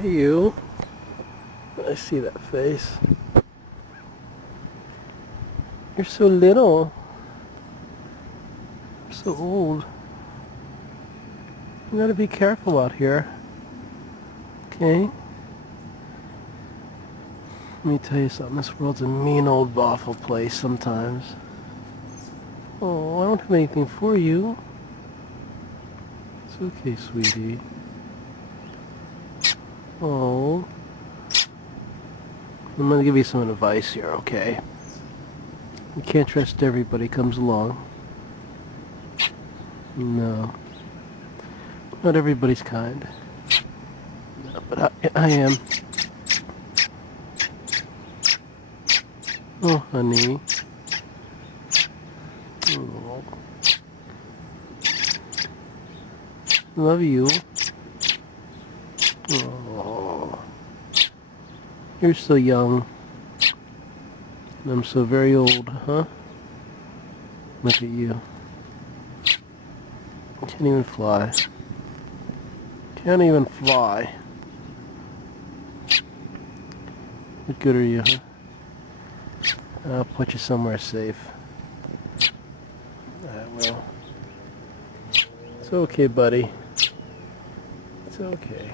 Hey you. I see that face. You're so little. You're so old. You gotta be careful out here. Okay? Let me tell you something. This world's a mean old awful place sometimes. Oh, I don't have anything for you. It's okay, sweetie. Oh. I'm gonna give you some advice here, okay? You can't trust everybody comes along. No. Not everybody's kind. No, but I am. Oh, honey. Oh. Love you. Oh. You're so young. And I'm so very old, huh? Look at you. Can't even fly. Can't even fly. What good are you, huh? I'll put you somewhere safe. I will. It's okay, buddy. It's okay.